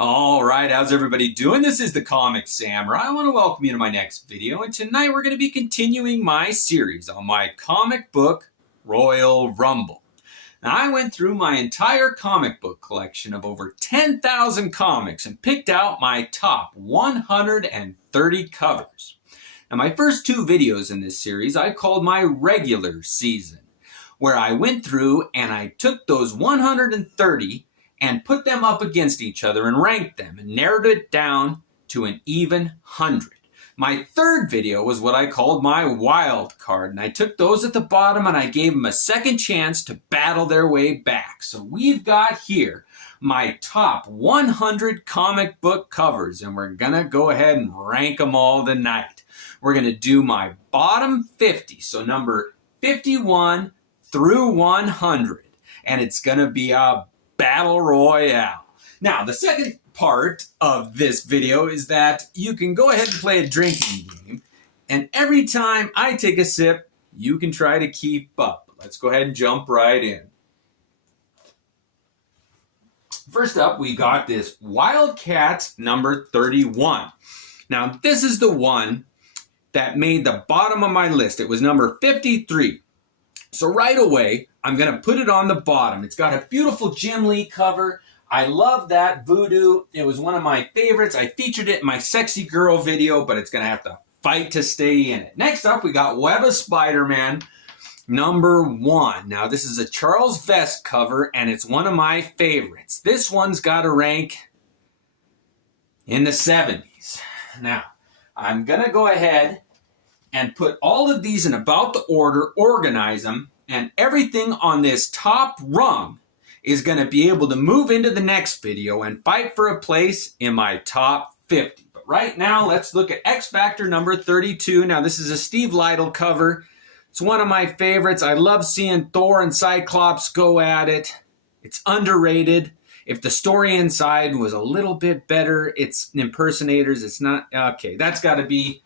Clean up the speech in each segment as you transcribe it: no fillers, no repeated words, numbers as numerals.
All right, how's everybody doing? This is the Comicsamurai. I want to welcome you to my next video, and tonight we're going to be continuing my series on my comic book Royal Rumble. Now, I went through my entire comic book collection of over 10,000 comics and picked out my top 130 covers. Now, my first two videos in this series I called my regular season, where I went through and I took those 130 and put them up against each other and ranked them and narrowed it down to an even 100. My third video was what I called my wild card, and I took those at the bottom and I gave them a second chance to battle their way back. So we've got here my top 100 comic book covers, and we're gonna go ahead and rank them all tonight. We're gonna do my bottom 50, so number 51 through 100, and it's gonna be a Battle Royale. Now, the second part of this video is that you can go ahead and play a drinking game, and every time I take a sip, you can try to keep up. Let's go ahead and jump right in. First up, we got this Wildcat number 31. Now, this is the one that made the bottom of my list. It was number 53. So right away, I'm going to put it on the bottom. It's got a beautiful Jim Lee cover. I love that voodoo. It was one of my favorites. I featured it in my Sexy Girl video, but it's going to have to fight to stay in it. Next up, we got Web of Spider-Man number 1. Now, this is a Charles Vest cover, and it's one of my favorites. This one's got a rank in the 70s. Now, I'm going to go ahead and put all of these in about the order, organize them, and everything on this top rung is going to be able to move into the next video and fight for a place in my top 50. But right now, let's look at X Factor number 32. Now, this is a Steve Lytle cover. It's one of my favorites. I love seeing Thor and Cyclops go at it. It's underrated. If the story inside was a little bit better, it's impersonators. It's not. Okay, that's got to be.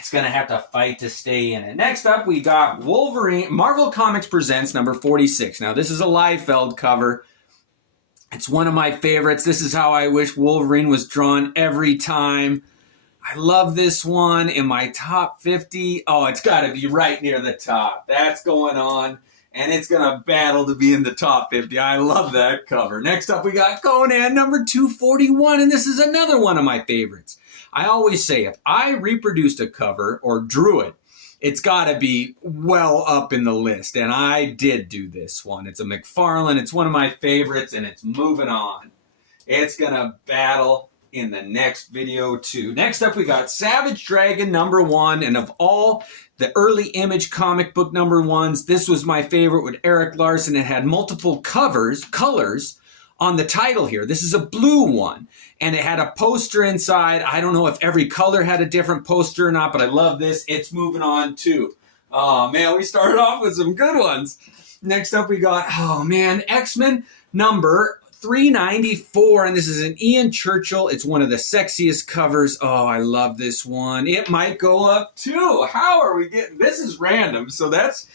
It's going to have to fight to stay in it. Next up, we got Wolverine. Marvel Comics Presents number 46. Now, this is a Liefeld cover. It's one of my favorites. This is how I wish Wolverine was drawn every time. I love this one in my top 50. Oh, it's got to be right near the top. That's going on. And it's going to battle to be in the top 50. I love that cover. Next up, we got Conan number 241. And this is another one of my favorites. I always say if I reproduced a cover or drew it, it's got to be well up in the list. And I did do this one. It's a McFarlane. It's one of my favorites, and it's moving on. It's going to battle in the next video, too. Next up, we got Savage Dragon number 1. And of all the early Image comic book number 1s, this was my favorite with Eric Larson. It had multiple colors on the title here. This is a blue one, and it had a poster inside. I don't know if every color had a different poster or not, but I love this. It's moving on too. Oh man, we started off with some good ones. Next up we got, oh man, X-Men number 394, and this is an Ian Churchill. It's one of the sexiest covers. Oh, I love this one. It might go up too. How are we getting, this is random, so that's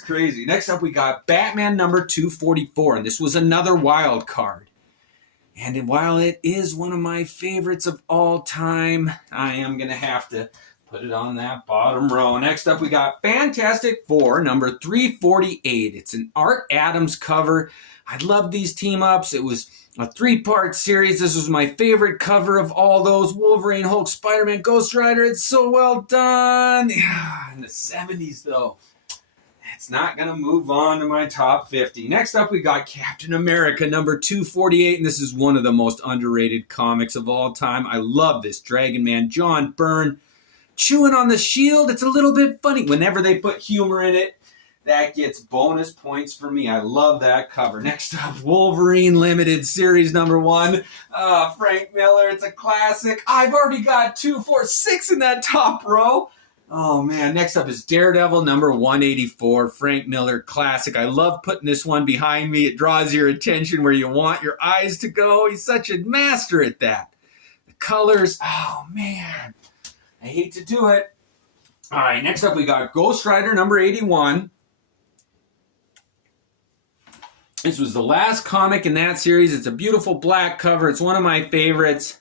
crazy. Next up, we got Batman number 244, and this was another wild card. And while it is one of my favorites of all time, I am going to have to put it on that bottom row. Next up, we got Fantastic Four number 348. It's an Art Adams cover. I love these team-ups. It was a 3-part series. This was my favorite cover of all those. Wolverine, Hulk, Spider-Man, Ghost Rider. It's so well done. In the 70s, though. It's not going to move on to my top 50. Next up, we got Captain America number 248, and this is one of the most underrated comics of all time. I love this. Dragon Man, John Byrne, chewing on the shield. It's a little bit funny. Whenever they put humor in it, that gets bonus points for me. I love that cover. Next up, Wolverine Limited Series number 1. Frank Miller, it's a classic. I've already got 2, 4, 6 in that top row. Oh, man. Next up is Daredevil number 184, Frank Miller classic. I love putting this one behind me. It draws your attention where you want your eyes to go. He's such a master at that. The colors, oh, man. I hate to do it. All right, next up we got Ghost Rider number 81. This was the last comic in that series. It's a beautiful black cover. It's one of my favorites.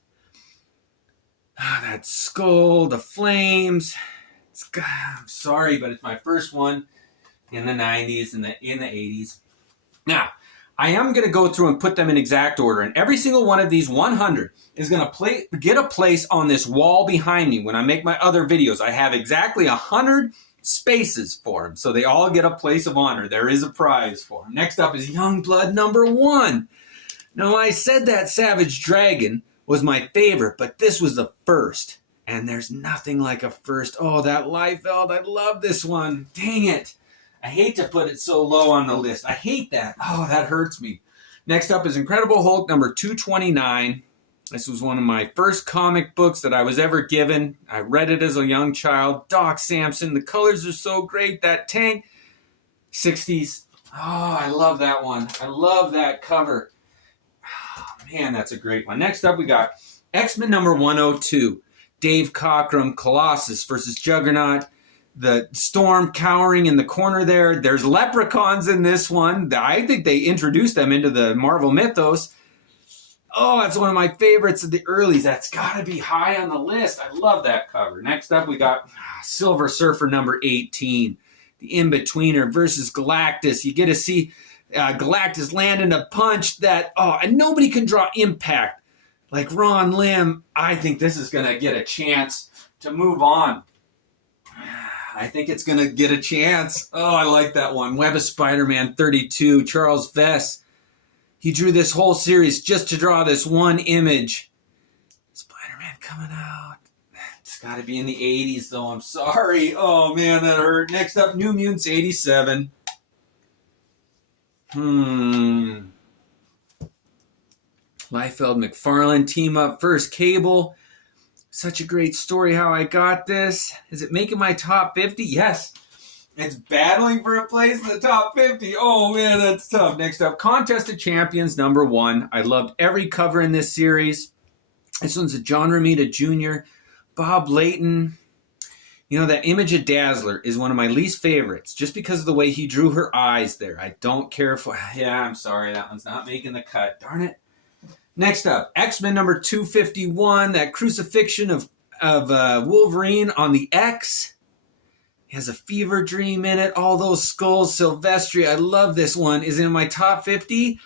That skull, the flames. I'm sorry, but it's my first one in the 90s and in the 80s. Now, I am going to go through and put them in exact order. And every single one of these 100 is going to get a place on this wall behind me when I make my other videos. I have exactly 100 spaces for them. So they all get a place of honor. There is a prize for them. Next up is Youngblood #1. Now, I said that Savage Dragon was my favorite, but this was the first. And there's nothing like a first. Oh, that Liefeld. I love this one. Dang it. I hate to put it so low on the list. I hate that. Oh, that hurts me. Next up is Incredible Hulk #229. This was one of my first comic books that I was ever given. I read it as a young child. Doc Samson. The colors are so great. That tank. 60s. Oh, I love that one. I love that cover. Oh, man, that's a great one. Next up, we got X-Men #102. Dave Cockrum, Colossus versus Juggernaut. The Storm cowering in the corner there. There's leprechauns in this one. I think they introduced them into the Marvel mythos. Oh, that's one of my favorites of the earlies. That's got to be high on the list. I love that cover. Next up, we got Silver Surfer #18. The In-Betweener versus Galactus. You get to see Galactus landing a punch that, and nobody can draw impact like Ron Lim. I think this is going to get a chance to move on. I think it's going to get a chance. Oh, I like that one. Web of Spider-Man #32, Charles Vess. He drew this whole series just to draw this one image. Spider-Man coming out. It's got to be in the 80s, though. I'm sorry. Oh, man, that hurt. Next up, New Mutants '87. Liefeld McFarlane team up first. Cable. Such a great story how I got this. Is it making my top 50? Yes. It's battling for a place in the top 50. Oh, man, that's tough. Next up, Contest of Champions #1. I loved every cover in this series. This one's a John Romita Jr., Bob Layton. You know, that image of Dazzler is one of my least favorites just because of the way he drew her eyes there. I don't care for... Yeah, I'm sorry. That one's not making the cut. Darn it. Next up, X-Men #251, that crucifixion of Wolverine on the X. He has a fever dream in it. All those skulls, Silvestri. I love this one. Is it in my top 50?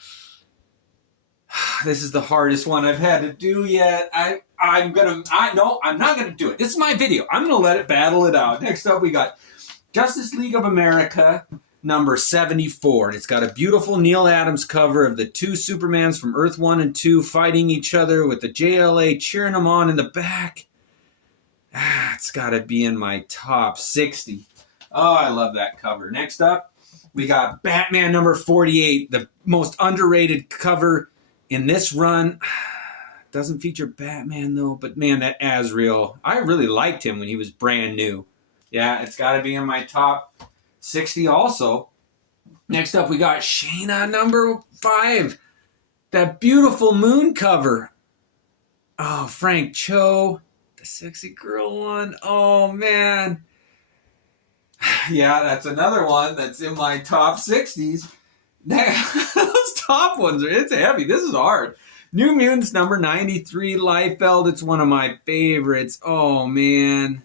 This is the hardest one I've had to do yet. I'm not gonna do it. This is my video. I'm gonna let it battle it out. Next up, we got Justice League of America #74. It's got a beautiful Neil Adams cover of the two Supermans from Earth 1 and 2 fighting each other with the JLA cheering them on in the back. It's got to be in my top 60. Oh, I love that cover. Next up, we got Batman #48, the most underrated cover in this run. Doesn't feature Batman, though, but man, that Azrael, I really liked him when he was brand new. Yeah, it's got to be in my top 60 also. Next up, we got Shayna #5. That beautiful moon cover. Oh, Frank Cho. The sexy girl one. Oh, man. Yeah, that's another one that's in my top 60s. Those top ones, it's heavy. This is hard. New Mutants #93, Liefeld. It's one of my favorites. Oh, man.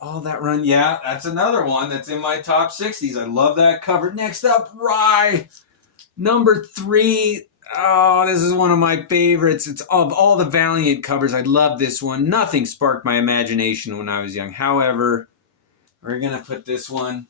All that run, yeah, that's another one that's in my top 60s. I love that cover. Next up, Rye, #3. Oh, this is one of my favorites. It's of all the Valiant covers. I love this one. Nothing sparked my imagination when I was young. However, we're going to put this one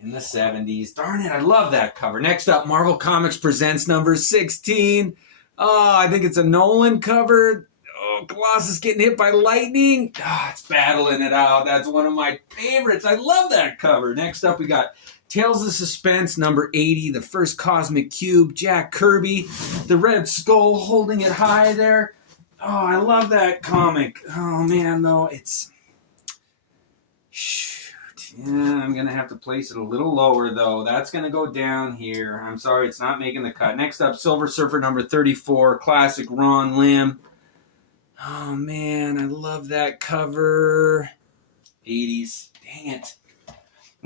in the 70s. Darn it, I love that cover. Next up, Marvel Comics Presents #16. Oh, I think it's a Nolan cover. Oh, Colossus getting hit by lightning. It's battling it out. That's one of my favorites. I love that cover. Next up, we got Tales of Suspense #80, the first Cosmic Cube, Jack Kirby, the Red Skull holding it high there. Oh, I love that comic. Oh, man, though, it's... Shoot. Yeah, I'm going to have to place it a little lower, though. That's going to go down here. I'm sorry, it's not making the cut. Next up, Silver Surfer #34, classic Ron Lim. Oh, man, I love that cover. 80s. Dang it.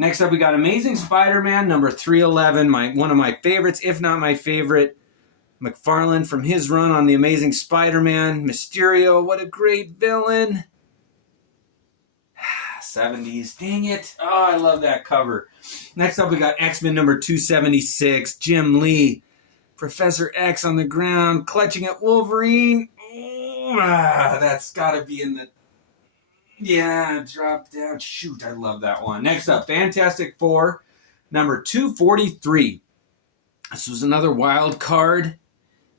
Next up, we got Amazing Spider-Man number 311, one of my favorites, if not my favorite. McFarlane from his run on The Amazing Spider-Man. Mysterio, what a great villain. 70s, dang it. Oh, I love that cover. Next up, we got X-Men number 276, Jim Lee. Professor X on the ground, clutching at Wolverine. Oh, that's got to be in the... Yeah, drop down. Shoot, I love that one. Next up, Fantastic Four, number 243. This was another wild card,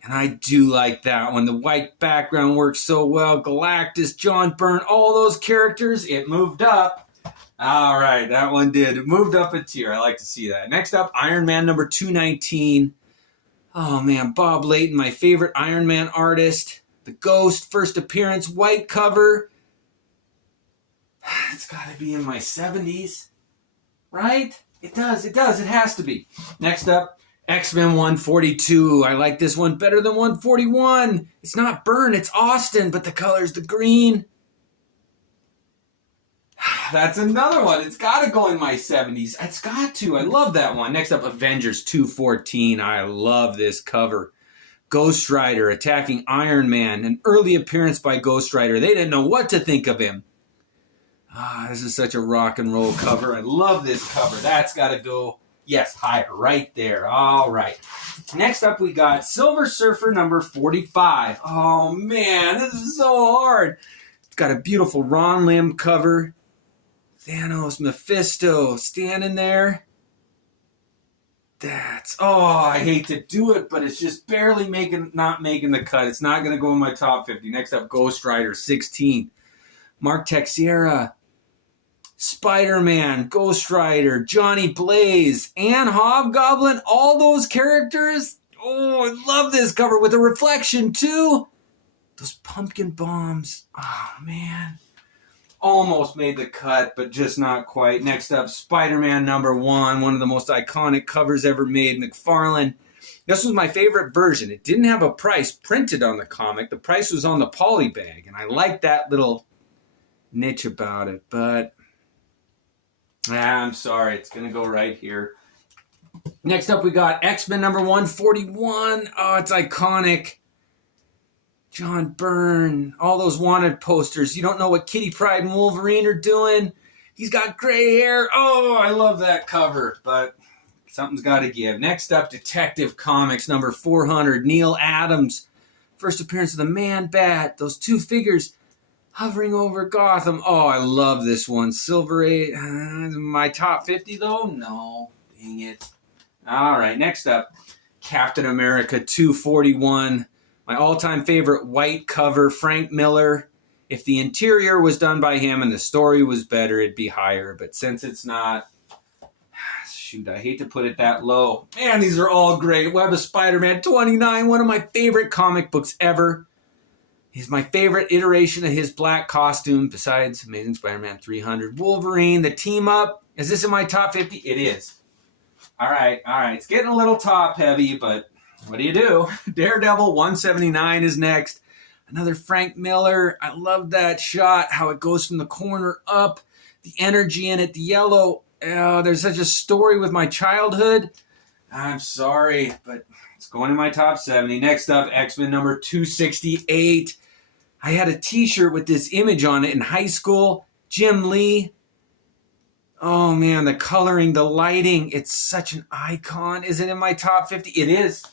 and I do like that one. The white background works so well. Galactus, John Byrne, all those characters, it moved up. All right, that one did. It moved up a tier. I like to see that. Next up, Iron Man number 219. Oh, man, Bob Layton, my favorite Iron Man artist. The Ghost, first appearance, white cover. It's got to be in my 70s, right? It does. It has to be. Next up, X-Men 142. I like this one better than 141. It's not Byrne, it's Austin, but the color's the green. That's another one. It's got to go in my 70s. It's got to. I love that one. Next up, Avengers 214. I love this cover. Ghost Rider attacking Iron Man. An early appearance by Ghost Rider. They didn't know what to think of him. This is such a rock and roll cover. I love this cover. That's got to go, yes, higher, right there. All right. Next up, we got Silver Surfer number 45. Oh, man, this is so hard. It's got a beautiful Ron Lim cover. Thanos, Mephisto, standing there. I hate to do it, but it's just barely not making the cut. It's not going to go in my top 50. Next up, Ghost Rider 16. Mark Teixeira, Spider-Man, Ghost Rider, Johnny Blaze, and Hobgoblin, all those characters. Oh, I love this cover with a reflection too. Those pumpkin bombs. Oh, man. Almost made the cut, but just not quite. Next up, Spider-Man number 1, one of the most iconic covers ever made, McFarlane. This was my favorite version. It didn't have a price printed on the comic. The price was on the poly bag, and I liked that little niche about it, but I'm sorry, it's gonna go right here. Next up, we got X-Men number 141. Oh, it's iconic. John Byrne, all those wanted posters. You don't know what Kitty Pryde and Wolverine are doing. He's got gray hair. Oh, I love that cover, but something's got to give. Next up, Detective Comics number 400. Neil Adams, first appearance of the Man-Bat. Those two figures hovering over Gotham. Oh, I love this one. Silver 8. My top 50, though? No. Dang it. All right, next up, Captain America 241. My all-time favorite white cover, Frank Miller. If the interior was done by him and the story was better, it'd be higher. But since it's not, shoot, I hate to put it that low. Man, these are all great. Web of Spider-Man 29, one of my favorite comic books ever. He's my favorite iteration of his black costume, besides Amazing Spider-Man 300. Wolverine, the team-up. Is this in my top 50? It is. All right. It's getting a little top-heavy, but what do you do? Daredevil 179 is next. Another Frank Miller. I love that shot, how it goes from the corner up. The energy in it, the yellow. Oh, there's such a story with my childhood. I'm sorry, but it's going in my top 70. Next up, X-Men number 268. I had a t-shirt with this image on it in high school. Jim Lee. Oh, man, the coloring, the lighting. It's such an icon. Is it in my top 50? It is.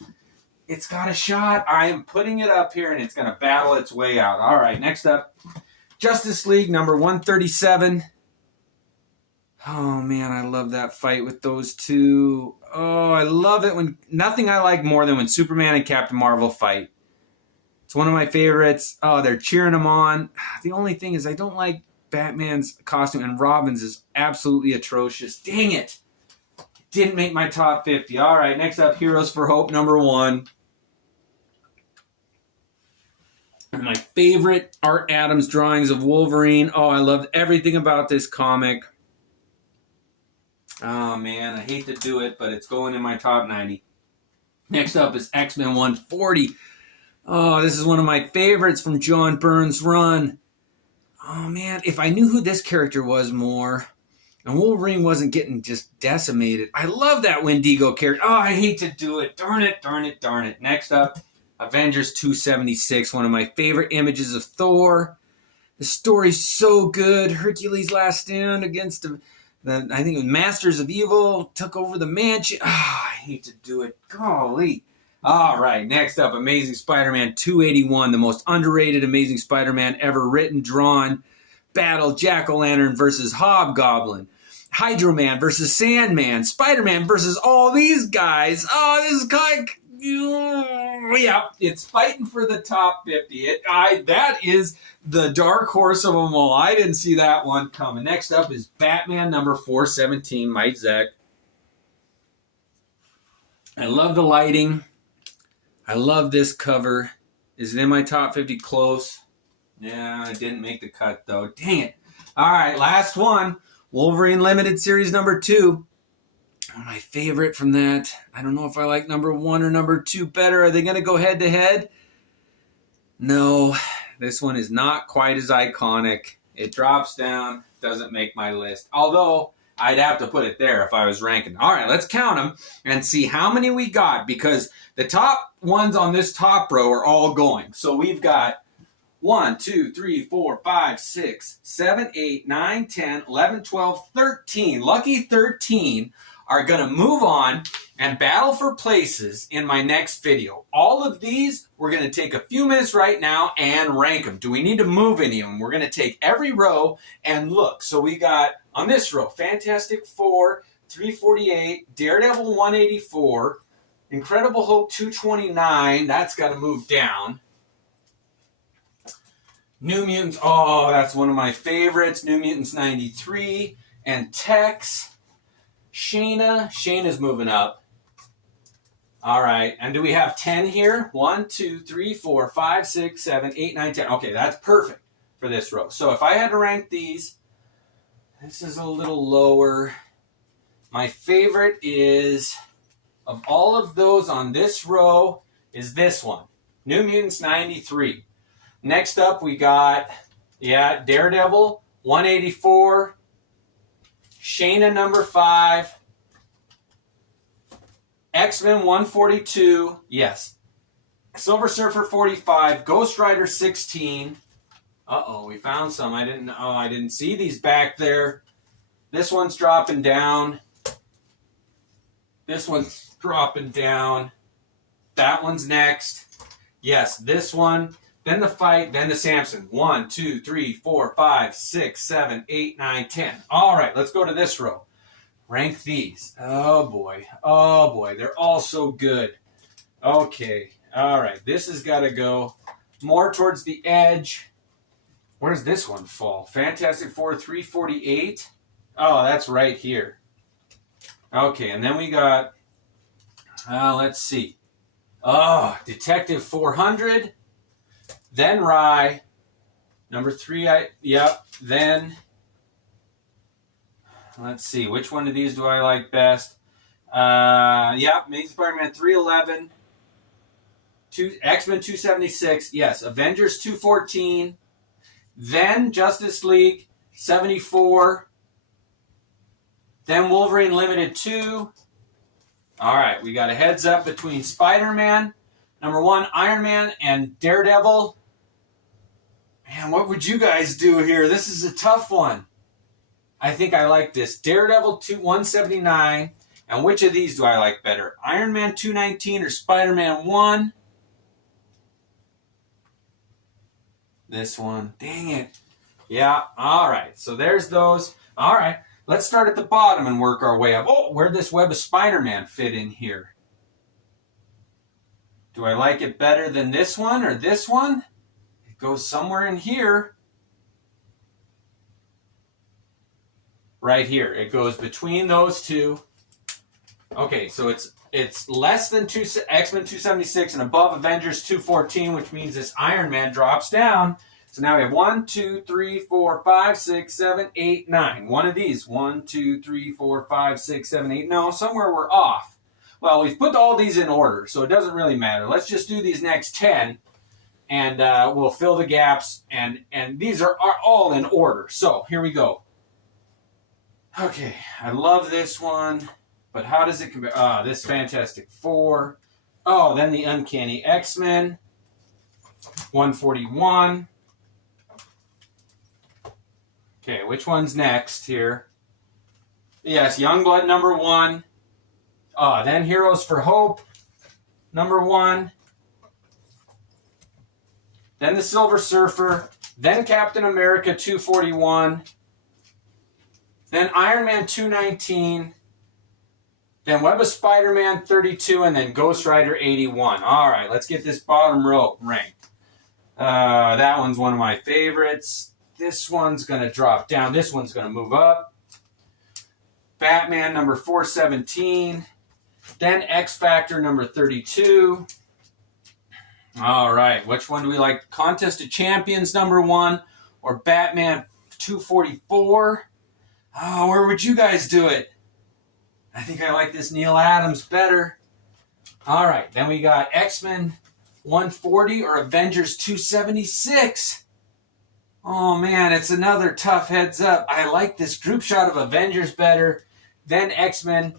It's got a shot. I am putting it up here, and it's going to battle its way out. All right, next up, Justice League number 137. Oh, man, I love that fight with those two. Oh, I love it when nothing I like more than when Superman and Captain Marvel fight. It's one of my favorites. Oh, they're cheering them on. The only thing is I don't like Batman's costume, and Robin's is absolutely atrocious. Dang it. Didn't make my top 50. All right, next up, Heroes for Hope number 1. My favorite Art Adams drawings of Wolverine. Oh, I loved everything about this comic. Oh, man, I hate to do it, but it's going in my top 90. Next up is X-Men 140. Oh, this is one of my favorites from John Byrne's run. Oh, man, if I knew who this character was more. And Wolverine wasn't getting just decimated. I love that Wendigo character. Oh, I hate to do it. Darn it, darn it, darn it. Next up, Avengers 276, one of my favorite images of Thor. The story's so good. Hercules' last stand against I think it was Masters of Evil, took over the mansion. I hate to do it. Golly. All right, next up, Amazing Spider-Man 281, the most underrated Amazing Spider-Man ever written, drawn. Battle Jack-O-Lantern versus Hobgoblin. Hydro-Man versus Sandman. Spider-Man versus all these guys. Oh, this is kind of... Yeah, it's fighting for the top 50. That is the dark horse of them all. I didn't see that one coming. Next up is Batman number 417, Mike Zeck. I love the lighting. I love this cover. Is it in my top 50? Close. Yeah, it didn't make the cut, though. Dang it. All right, last one. Wolverine Limited Series number 2. My favorite from that. I don't know if I like number 1 or number 2 better. Are they going to go head-to-head? No, this one is not quite as iconic. It drops down, doesn't make my list. Although, I'd have to put it there if I was ranking. All right, let's count them and see how many we got, because the top ones on this top row are all going. So we've got 1, 2, 3, 4, 5, 6, 7, 8, 9, 10, 11, 12, 13. Lucky 13 are going to move on and battle for places in my next video. All of these, we're going to take a few minutes right now and rank them. Do we need to move any of them? We're going to take every row and look. So we got, on this row, Fantastic Four, 348, Daredevil, 184, Incredible Hulk, 229. That's got to move down. New Mutants, oh, that's one of my favorites. New Mutants, 93. And Tex. Shayna's moving up. All right, and do we have 10 here? 1, 2, 3, 4, 5, 6, 7, 8, 9, 10. Okay, that's perfect for this row. So if I had to rank these, this is a little lower. My favorite is, of all of those on this row, is this one. New Mutants 93. Next up, we got, Daredevil 184. Shayna number 5. X-Men 142. Yes. Silver Surfer 45. Ghost Rider 16. Uh-oh, we found some. I didn't see these back there. This one's dropping down. This one's dropping down. That one's next. Yes, this one. Then the fight, then the Samson. 1, 2, 3, 4, 5, 6, 7, 8, 9, 10. All right, let's go to this row. Rank these. Oh, boy. Oh, boy. They're all so good. Okay. All right. This has got to go more towards the edge. Where does this one fall? Fantastic Four, 348. Oh, that's right here. Okay, and then we got, let's see. Oh, Detective 400. Then Rye, number 3, then, let's see, which one of these do I like best? Amazing Spider-Man 311, X-Men 276, yes, Avengers 214, then Justice League 74, then Wolverine Limited 2. All right, we got a heads up between Spider-Man, number 1, Iron Man, and Daredevil. Man, what would you guys do here? This is a tough one. I think I like this. Daredevil 179. And which of these do I like better? Iron Man 219 or Spider-Man 1? This one. Dang it. Yeah, all right. So there's those. All right. Let's start at the bottom and work our way up. Oh, where'd this Web of Spider-Man fit in here? Do I like it better than this one or this one? It goes somewhere in here. Right here. It goes between those two. Okay, so it's less than X-Men 276 and above Avengers 214, which means this Iron Man drops down. So now we have 1, 2, 3, 4, 5, 6, 7, 8, 9. One of these. 1, 2, 3, 4, 5, 6, 7, 8. No, somewhere we're off. Well, we've put all these in order, so it doesn't really matter. Let's just do these next 10, and we'll fill the gaps, and these are all in order. So here we go. Okay, I love this one, but how does it compare? Ah, this Fantastic Four. Oh, then the Uncanny X-Men. 141. Okay, which one's next here? Yes, Youngblood #1. Then Heroes for Hope #1. Then the Silver Surfer. Then Captain America 241. Then Iron Man 219. Then Web of Spider-Man 32. And then Ghost Rider 81. All right, let's get this bottom row ranked. That one's one of my favorites. This one's going to drop down. This one's going to move up. Batman #417. Then X Factor #32. All right, which one do we like? Contest of Champions #1 or Batman 244? Oh, where would you guys do it? I think I like this Neil Adams better. All right, then we got X-Men 140 or Avengers 276. Oh man, it's another tough heads up. I like this group shot of Avengers better, then X-Men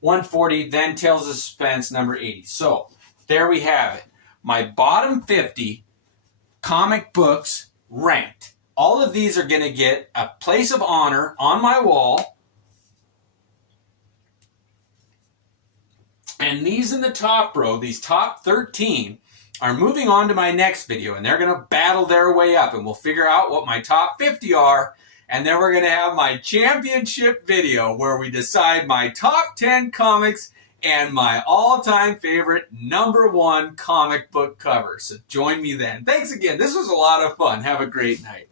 140, then Tales of Suspense #80. So there we have it. My bottom 50 comic books ranked. All of these are going to get a place of honor on my wall. And these in the top row, these top 13, are moving on to my next video, and they're going to battle their way up, and we'll figure out what my top 50 are, and then we're going to have my championship video where we decide my top 10 comics and my all-time favorite #1 comic book cover. So join me then. Thanks again. This was a lot of fun. Have a great night.